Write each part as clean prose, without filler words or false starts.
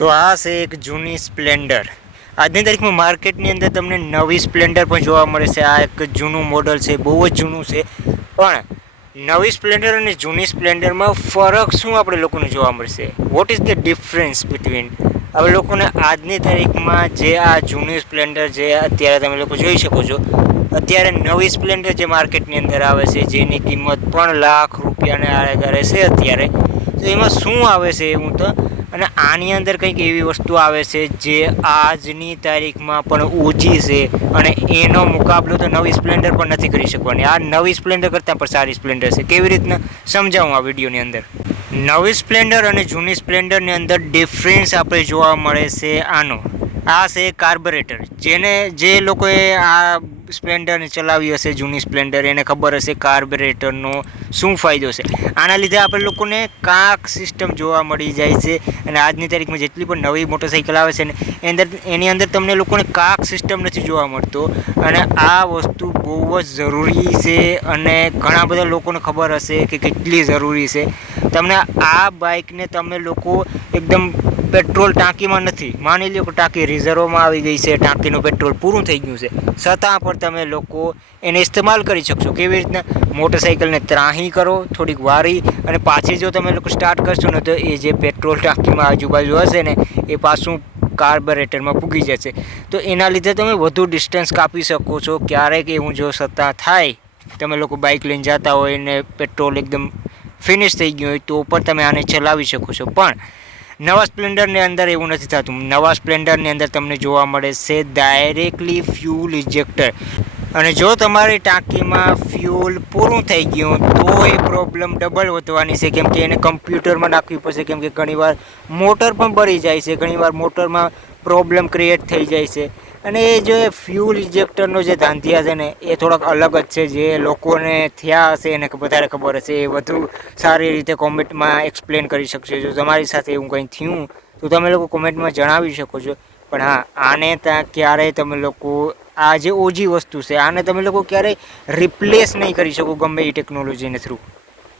તો આ છે એક જૂની સ્પ્લેન્ડર। આજની તારીખમાં માર્કેટની અંદર તમને નવી સ્પ્લેન્ડર પણ જોવા મળે છે। આ એક જૂનું મોડલ છે, બહુ જ જૂનું છે। પણ નવી સ્પ્લેન્ડર અને જૂની સ્પ્લેન્ડરમાં ફરક શું આપણે લોકોને જોવા મળશે? What is the difference between? હવે લોકોને આજની તારીખમાં જે આ જૂની સ્પ્લેન્ડર જે અત્યારે તમે લોકો જોઈ શકો છો, અત્યારે નવી સ્પ્લેન્ડર જે માર્કેટની અંદર આવે છે જેની કિંમત પણ લાખ રૂપિયાને આડે છે અત્યારે, તો એમાં શું આવે છે એવું તો, અને આની અંદર કંઈક એવી વસ્તુ આવે છે જે આજની તારીખમાં પણ ઓછી છે અને એનો મુકાબલો તો નવી સ્પ્લેન્ડર પણ નથી કરી શકવાની। આ નવી સ્પ્લેન્ડર કરતાં પણ સારી સ્પ્લેન્ડર છે। કેવી રીતના સમજાવું આ વિડીયોની અંદર। નવી સ્પ્લેન્ડર અને જૂની સ્પ્લેન્ડરની અંદર ડિફરન્સ આપણે જોવા મળે છે આનો। આ છે કાર્બોરેટર, જે લોકોએ આ સ્પ્લેન્ડરને ચલાવી હશે, જૂની સ્પ્લેન્ડર, એને ખબર હશે કાર્બોરેટરનો શું ફાયદો છે। આના લીધે આપણે લોકોને કાંક સિસ્ટમ જોવા મળી જાય છે, અને આજની તારીખમાં જેટલી પણ નવી મોટરસાઇકલ આવે છે ને એની અંદર તમને લોકોને કાંક સિસ્ટમ નથી જોવા મળતો, અને આ વસ્તુ બહુ જ જરૂરી છે અને ઘણા બધા લોકોને ખબર હશે કે કેટલી જરૂરી છે। તમને આ બાઇકને તમે લોકો એકદમ પેટ્રોલ ટાંકીમાં નથી, માની લો કે ટાંકી રિઝર્વમાં આવી ગઈ છે, ટાંકીનું પેટ્રોલ પૂરું થઈ ગયું છે, છતાં પણ તમે લોકો એને ઇસ્તેમાલ કરી શકશો। કેવી રીતના? મોટરસાઇકલને ત્રાહી કરો, થોડીક વારી, અને પાછી જો તમે લોકો સ્ટાર્ટ કરશો ને તો એ જે પેટ્રોલ ટાંકીમાં આજુબાજુ હશે ને એ પાછું કાર્બોરેટરમાં પૂગી જશે। તો એના લીધે તમે વધુ ડિસ્ટન્સ કાપી શકો છો। ક્યારેક એવું જો છતાં થાય, તમે લોકો બાઇક લઈને જતા હોય ને પેટ્રોલ એકદમ ફિનિશ થઈ ગયું હોય તો પણ તમે આને ચલાવી શકો છો। પણ નવા સ્પ્લેન્ડરની અંદર એવું નથી થતું। નવા સ્પ્લેન્ડરની અંદર તમને જોવા મળે છે ડાયરેક્ટલી ફ્યુલ ઇજેક્ટર, અને જો તમારી ટાંકીમાં ફ્યુલ પૂરું થઈ ગયું તો એ પ્રોબ્લેમ ડબલ વધવાની છે, કેમ કે એને કમ્પ્યુટરમાં નાખવી પડશે, કેમ કે ઘણીવાર મોટર પણ બળી જાય છે, ઘણીવાર મોટરમાં પ્રોબ્લેમ ક્રિએટ થઈ જાય છે। અને એ જે ફ્યુલ ઇજેક્ટરનો જે ધાંધિયા છે ને એ થોડાક અલગ જ છે। જે લોકોને થયા હશે એને વધારે ખબર હશે, એ વધુ સારી રીતે કોમેન્ટમાં એક્સપ્લેન કરી શકશે। જો તમારી સાથે એવું કંઈ થયું તો તમે લોકો કોમેન્ટમાં જણાવી શકો છો। પણ હા, આને ત્યાં ક્યારેય તમે લોકો, આ જે ઓજી વસ્તુ છે આને તમે લોકો ક્યારેય રિપ્લેસ નહીં કરી શકો ગમે એ ટેકનોલોજીને થ્રુ,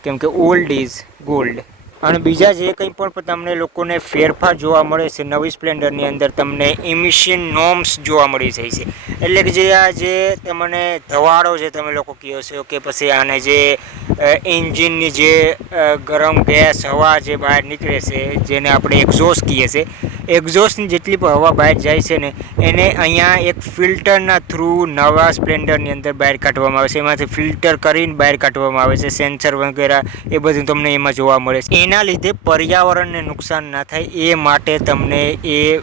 કેમ કે ઓલ્ડ ઇઝ ગોલ્ડ। અને બીજા જે કંઈ પણ તમને લોકોને ફેરફાર જોવા મળે છે નવી સ્પ્લેન્ડરની અંદર, તમને ઇમિશન નોર્મ્સ જોવા મળી જાય છે। એટલે કે જે આ જે તમને ધવાડો જે તમે લોકો કહો છો, કે પછી આને જે એન્જિનની જે ગરમ ગેસ હવા જે બહાર નીકળે છે, જેને આપણે એક્ઝોસ્ટ કહીએ છીએ, એક્ઝોસ્ટની જેટલી પણ હવા બહાર જાય છે ને એને અહીંયા એક ફિલ્ટરના થ્રુ નવા સ્પ્લેન્ડરની અંદર બહાર કાઢવામાં આવે છે। એમાંથી ફિલ્ટર કરીને બહાર કાઢવામાં આવે છે, સેન્સર વગેરે એ બધું તમને એમાં જોવા મળે છે। એના લીધે પર્યાવરણને નુકસાન ના થાય એ માટે તમને એ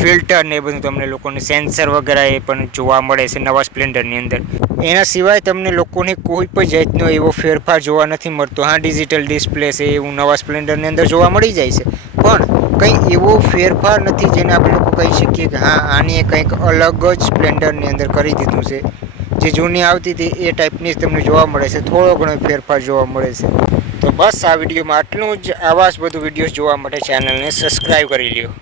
ફિલ્ટર ને એ બધું તમને લોકોને સેન્સર વગેરે એ પણ જોવા મળે છે નવા સ્પ્લેન્ડરની અંદર। એના સિવાય તમને લોકોને કોઈ પણ જાતનો એવો ફેરફાર જોવા નથી મળતો। હા, ડિજિટલ ડિસ્પ્લે છે એવું નવા સ્પ્લેન્ડરની અંદર જોવા મળી જાય છે, પણ કંઈ એવો ફેરફાર નથી જેને આપણે લોકો કહી શકીએ કે હા આને કંઈક અલગ જ સ્પ્લેન્ડરની અંદર કરી દીધું છે। જે જૂની આવતી હતી એ ટાઈપની જ તમને જોવા મળે છે, થોડો ઘણો ફેરફાર જોવા મળે છે। તો બસ આ વિડીયોમાં આટલું જ। આવા જ બધું વિડીયોઝ જોવા માટે ચેનલને સબસ્ક્રાઈબ કરી લ્યો।